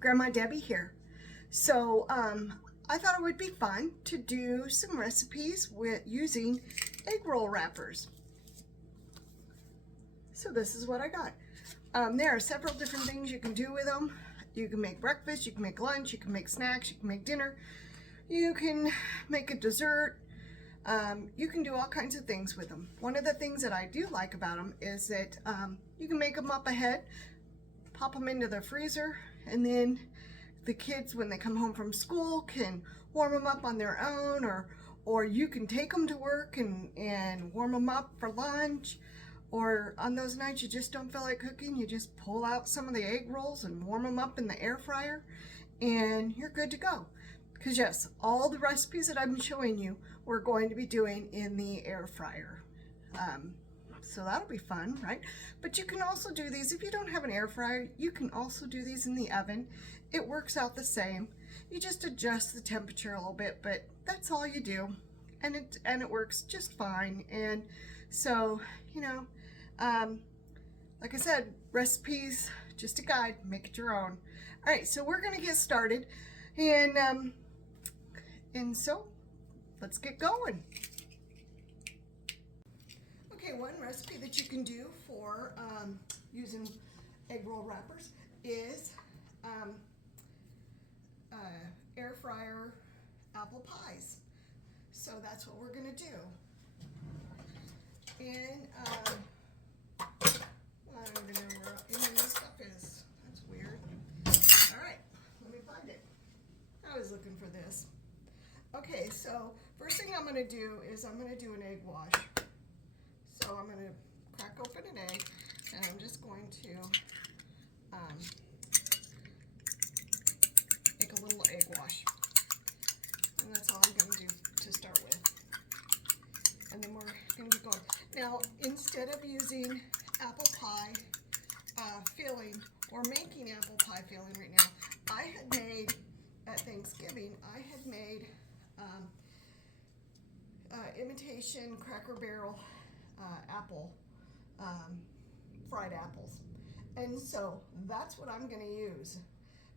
Grandma Debbie here. So I thought it would be fun to do some recipes with using egg roll wrappers. So this is what I got. There are several different things you can do with them. You can make breakfast, you can make lunch, you can make snacks, you can make dinner, you can make a dessert. You can do all kinds of things with them. One of the things that I do like about them is that you can make them up ahead, pop them into the freezer, and then the kids, when they come home from school, can warm them up on their own, or you can take them to work and warm them up for lunch. Or on those nights you just don't feel like cooking, you just pull out some of the egg rolls and warm them up in the air fryer, and you're good to go. Because yes, all the recipes that I'm showing you, we're going to be doing in the air fryer. So that'll be fun, right? But you can also do these, if you don't have an air fryer, you can also do these in the oven. It works out the same. You just adjust the temperature a little bit, but that's all you do. And it works just fine. And so, you know, like I said, recipes, just a guide, make it your own. All right, so we're gonna get started. And so let's get going. Okay, one recipe that you can do for using egg roll wrappers is air fryer apple pies. So that's what we're gonna do. And I don't even know where any of this stuff is. That's weird. All right, let me find it. I was looking for this. Okay, so first thing I'm gonna do is I'm gonna do an egg wash. So I'm gonna crack open an egg, and I'm just going to make a little egg wash. And that's all I'm gonna do to start with. And then we're gonna be going. Now, instead of using apple pie filling or making apple pie filling right now, I had made, at Thanksgiving, I had made imitation Cracker Barrel apple, fried apples. And so that's what I'm gonna use.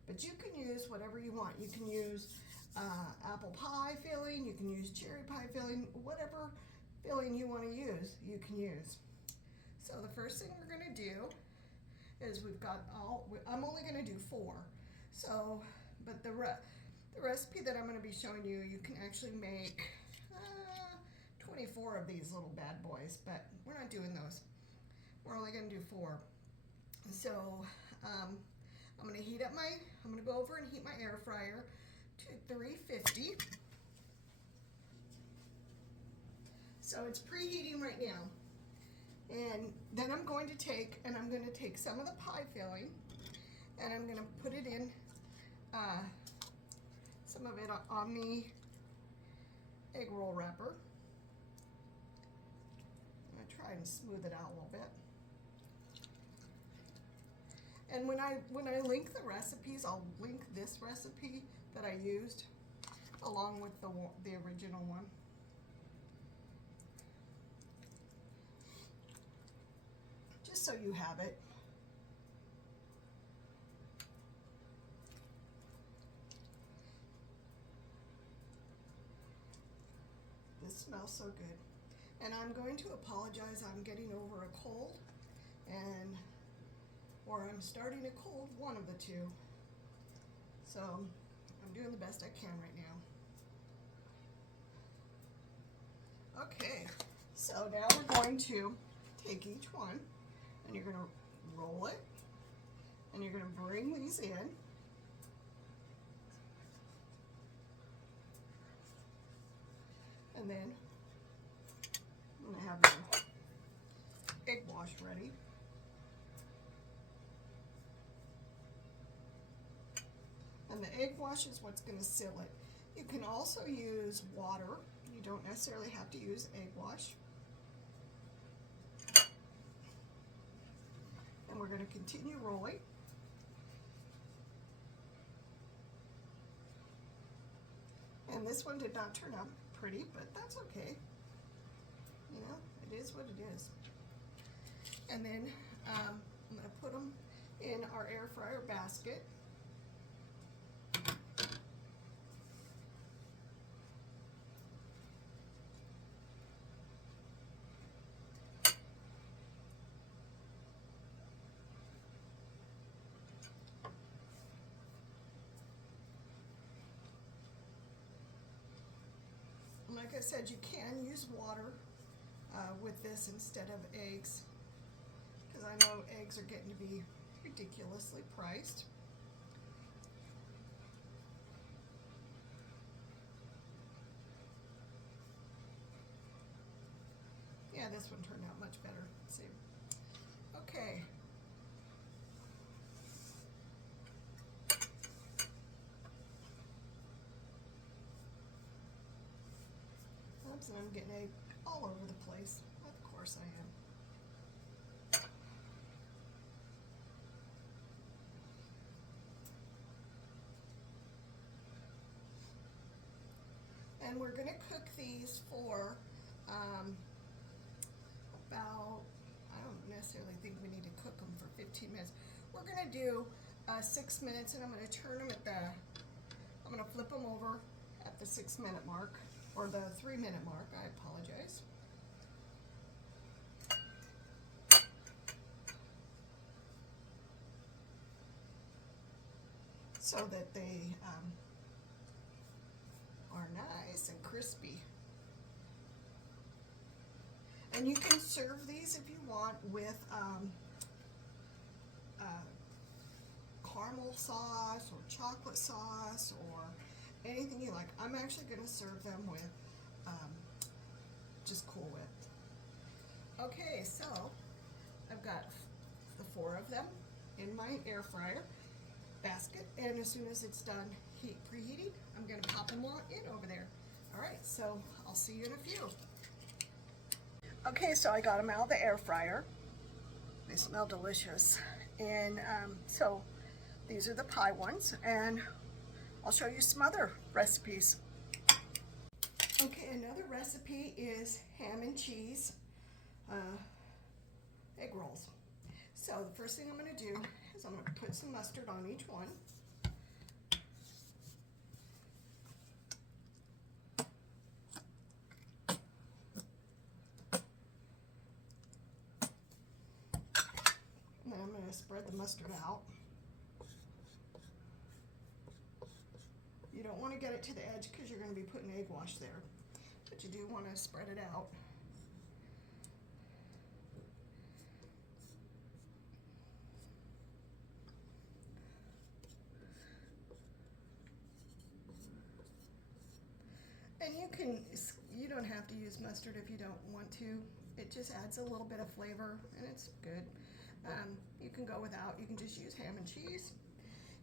But you can use whatever you want. You can use apple pie filling, you can use cherry pie filling, whatever filling you want to use, you can use. So the first thing we're going to do is we've got I'm only going to do 4. So, but the recipe that I'm going to be showing you, you can actually make 24 of these little bad boys, but we're not doing those. We're only going to do 4. So I'm going to go over and heat my air fryer to 350. So it's preheating right now. And then I'm going to take some of the pie filling, and I'm going to put it in, some of it on the egg roll wrapper. I'm going to try and smooth it out a little bit. And when I link the recipes, I'll link this recipe that I used along with the original one. Just so you have it. This smells so good. And I'm going to apologize, I'm getting over a cold, or I'm starting a cold, one of the two. So I'm doing the best I can right now. Okay, so now we're going to take each one, and you're going to roll it, and you're going to bring these in. And then I'm going to have your egg wash ready. And the egg wash is what's going to seal it. You can also use water. You don't necessarily have to use egg wash. And we're going to continue rolling. And this one did not turn out pretty, but that's okay. You know, it is what it is. And then I'm going to put them in our air fryer basket. like I said, you can use water with this instead of eggs, because I know eggs are getting to be ridiculously priced. Yeah, this one turned out much better. Let's see. Okay. Oops, and I'm getting egg all over the place. Of course I am. And we're going to cook these for about, I don't necessarily think we need to cook them for 15 minutes. We're going to do 6 minutes, and I'm going to turn them at the, I'm going to flip them over at the 6 minute mark, or the 3 minute mark, I apologize. So that they are nice and crispy. And you can serve these if you want with caramel sauce or chocolate sauce or anything you like. I'm actually going to serve them with just Cool Whip. Okay, so I've got the 4 of them in my air fryer basket, and as soon as it's done preheating, I'm going to pop them all in over there. All right, so I'll see you in a few. Okay, so I got them out of the air fryer. They smell delicious. And so these are the pie ones, and I'll show you some other recipes. Okay, another recipe is ham and cheese egg rolls. So the first thing I'm going to do is I'm going to put some mustard on each one. And then I'm going to spread the mustard out. You don't want to get it to the edge because you're going to be putting egg wash there, but you do want to spread it out. And you don't have to use mustard if you don't want to. It just adds a little bit of flavor and it's good. You can go without, you can just use ham and cheese.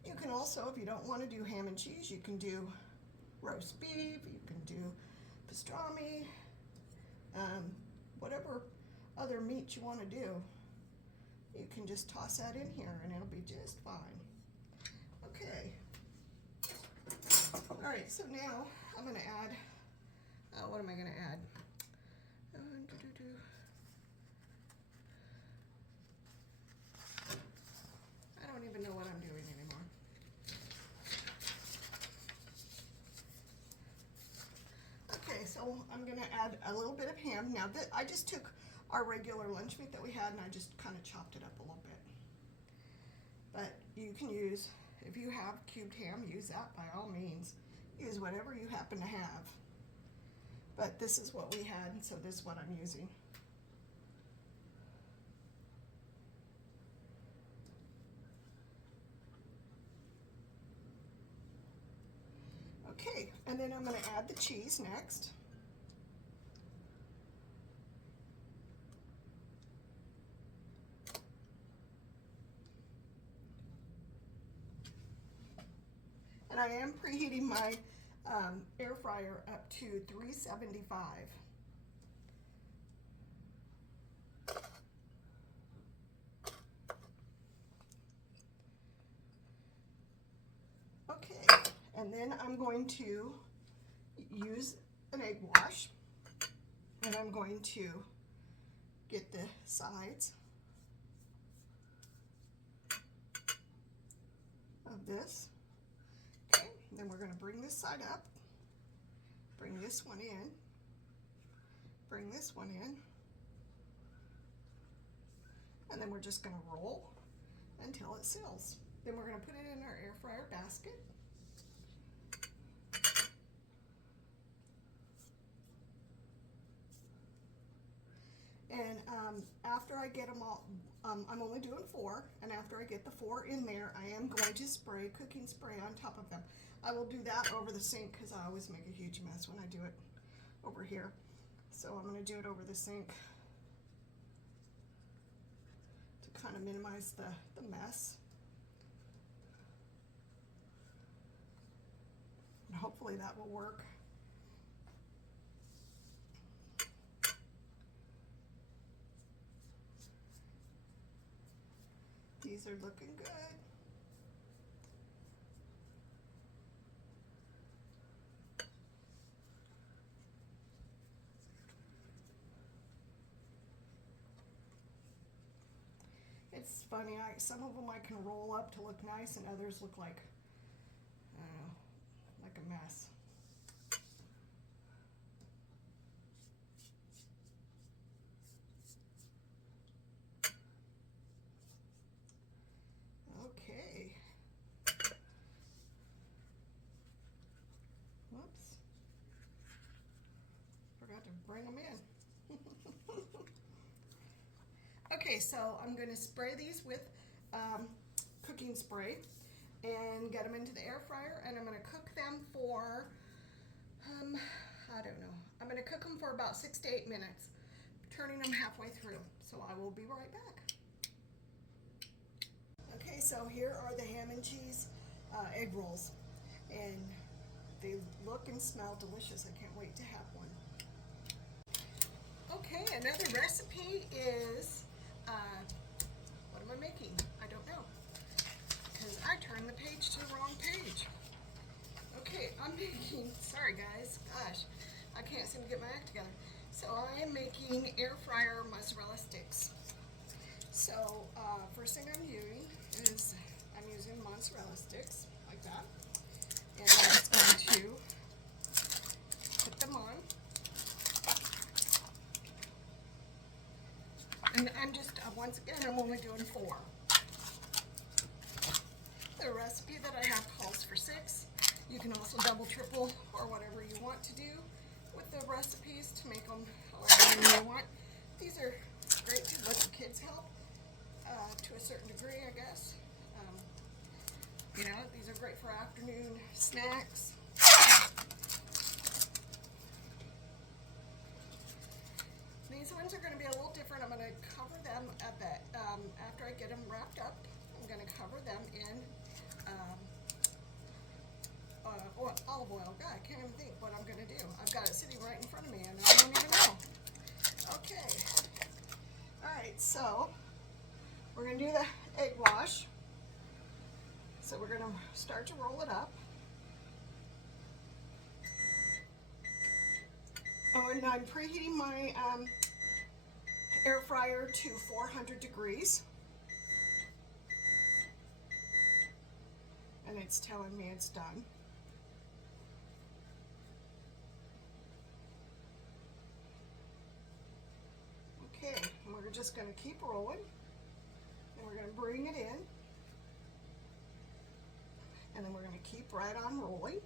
You can also, if you don't want to do ham and cheese, you can do roast beef, you can do pastrami, whatever other meat you want to do. You can just toss that in here and it'll be just fine. Okay. All right, so now I'm going to add, what am I going to add? I don't even know what I'm doing anymore. Okay, so I'm going to add a little bit of ham. Now, I just took our regular lunch meat that we had and I just kind of chopped it up a little bit. But you can use, if you have cubed ham, use that by all means. Use whatever you happen to have. But this is what we had, so this is what I'm using. Okay, and then I'm going to add the cheese next. And I am preheating my air fryer up to 375. Okay, and then I'm going to use an egg wash, and I'm going to get the sides of this. Okay, then we're going to bring this side up, bring this one in, bring this one in, and then we're just going to roll until it seals. Then we're going to put it in our air fryer basket. And after I get them all, I'm only doing 4, and after I get the 4 in there, I am going to spray cooking spray on top of them. I will do that over the sink because I always make a huge mess when I do it over here. So I'm going to do it over the sink to kind of minimize the mess. And hopefully that will work. These are looking good. It's funny, some of them I can roll up to look nice and others look like, I don't know, like a mess. Okay. Whoops. Forgot to bring them in. Okay, so I'm going to spray these with cooking spray and get them into the air fryer, and I'm going to cook them for, I don't know, I'm going to cook them for about 6 to 8 minutes, turning them halfway through. So I will be right back. Okay, so here are the ham and cheese egg rolls, and they look and smell delicious. I can't wait to have one. Okay, another recipe is, what am I making? I don't know, because I turned the page to the wrong page. Okay, I'm making, sorry guys, gosh, I can't seem to get my act together. So I am making air fryer mozzarella sticks. So first thing I'm doing is I'm using mozzarella sticks, like that, and I'm just going to put them on. And I'm just, once again, I'm only doing 4. The recipe that I have calls for 6. You can also double, triple, or whatever you want to do with the recipes to make them however you want. These are great to let the kids help to a certain degree, I guess. You know, these are great for afternoon snacks. These ones are going to be a little different. I'm going to cover them at the, after I get them wrapped up, I'm going to cover them in olive oil. God, I can't even think what I'm going to do. I've got it sitting right in front of me and I don't even know. Okay. Alright, so we're going to do the egg wash. So we're going to start to roll it up. Oh, and I'm preheating my air fryer to 400 degrees. And it's telling me it's done. Okay, and we're just going to keep rolling. And we're going to bring it in. And then we're going to keep right on rolling.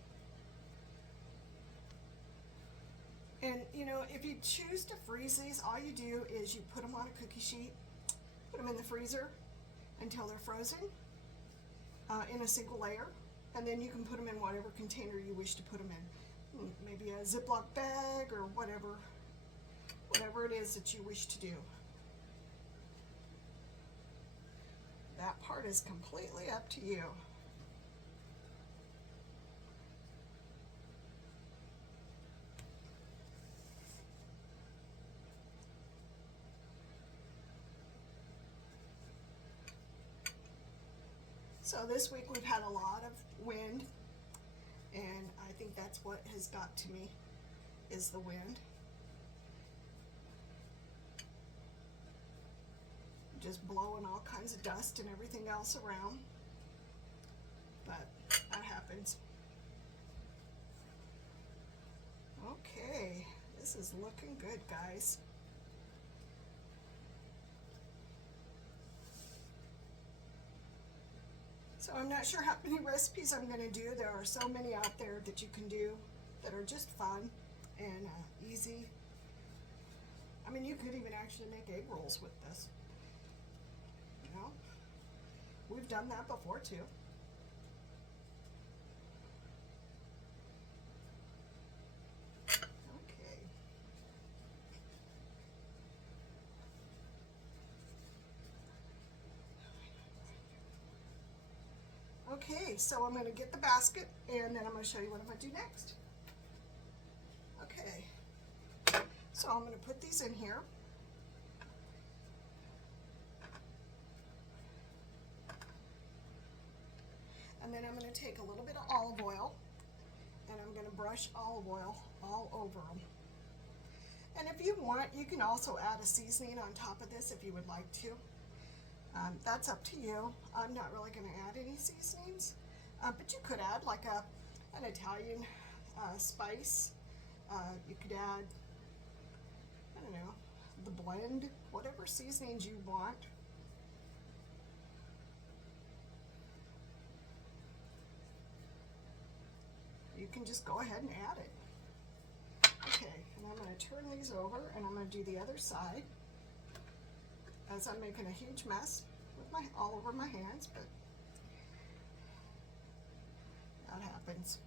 And you know, if you choose to freeze these, all you do is you put them on a cookie sheet, put them in the freezer until they're frozen in a single layer, and then you can put them in whatever container you wish to put them in. Maybe a Ziploc bag or whatever it is that you wish to do. That part is completely up to you. So this week we've had a lot of wind, and I think that's what has got to me, is the wind. Just blowing all kinds of dust and everything else around, but that happens. Okay, this is looking good, guys. So I'm not sure how many recipes I'm going to do. There are so many out there that you can do that are just fun and easy. I mean, you could even actually make egg rolls with this. You know, we've done that before too. Okay. Okay, so I'm going to get the basket and then I'm going to show you what I'm going to do next. Okay, so I'm going to put these in here. And then I'm going to take a little bit of olive oil and I'm going to brush olive oil all over them. And if you want, you can also add a seasoning on top of this if you would like to. That's up to you. I'm not really going to add any seasonings, but you could add like an Italian spice. You could add, I don't know, the blend, whatever seasonings you want. You can just go ahead and add it. Okay, and I'm going to turn these over and I'm going to do the other side as I'm making a huge mess with all over my hands, but that happens.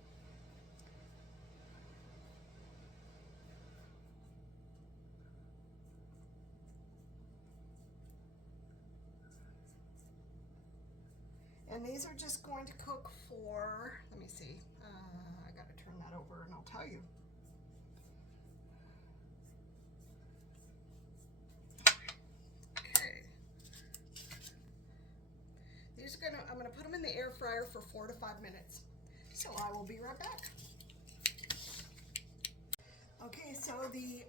And these are just going to cook for, let me see, I got to turn that over and I'll tell you. Okay. These are I'm going to put them in the air fryer for 4 to 5 minutes. So I will be right back. Okay, so the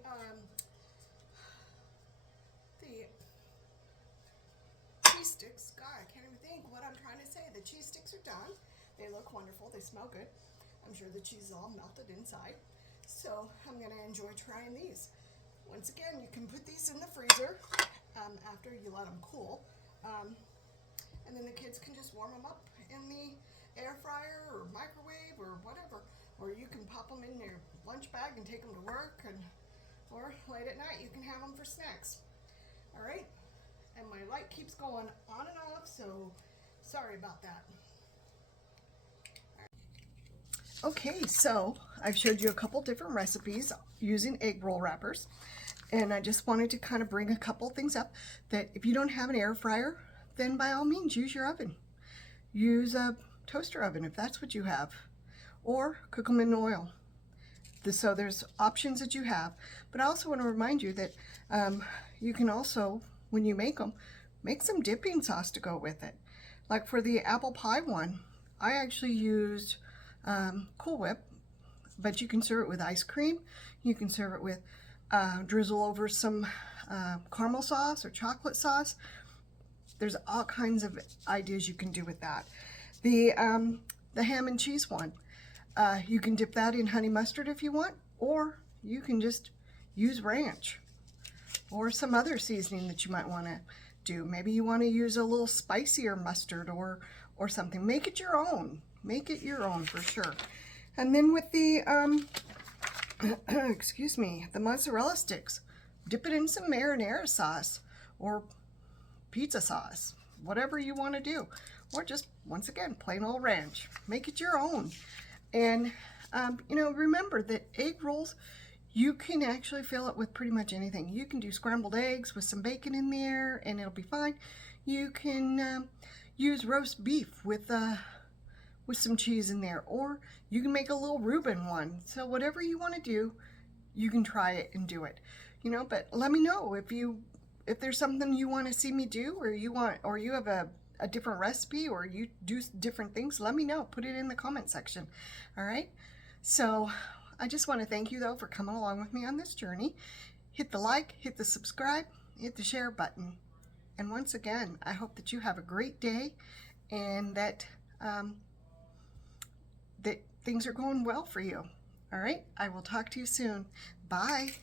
cheese sticks, God, I can't even think what I'm trying to say. The cheese sticks are done. They look wonderful. They smell good. I'm sure the cheese is all melted inside. So I'm going to enjoy trying these. Once again, you can put these in the freezer after you let them cool. And then the kids can just warm them up in the air fryer or microwave or whatever. Or you can pop them in your lunch bag and take them to work, or late at night you can have them for snacks. All right? And my light keeps going on and off, so sorry about that. Okay, so I've showed you a couple different recipes using egg roll wrappers, and I just wanted to kind of bring a couple things up that if you don't have an air fryer, then by all means use your oven. Use a toaster oven if that's what you have, or cook them in oil. So there's options that you have, but I also want to remind you that you can also, when you make them, make some dipping sauce to go with it. Like for the apple pie one, I actually used Cool Whip, but you can serve it with ice cream. You can serve it with drizzle over some caramel sauce or chocolate sauce. There's all kinds of ideas you can do with that. The ham and cheese one, you can dip that in honey mustard if you want, or you can just use ranch or some other seasoning that you might want to do. Maybe you want to use a little spicier mustard or something. Make it your own. Make it your own for sure. And then with the excuse me, the mozzarella sticks, dip it in some marinara sauce or pizza sauce, whatever you want to do, or just once again plain old ranch. Make it your own. And you know, remember that egg rolls, you can actually fill it with pretty much anything. You can do scrambled eggs with some bacon in there and it'll be fine. You can use roast beef with some cheese in there, or you can make a little Reuben one. So whatever you want to do, you can try it and do it. You know, but let me know if there's something you want to see me do, or you have a different recipe, or you do different things. Let me know. Put it in the comment section. All right. So I just want to thank you though for coming along with me on this journey. Hit the like, hit the subscribe, hit the share button. And once again, I hope that you have a great day and that that things are going well for you. All right. I will talk to you soon. Bye.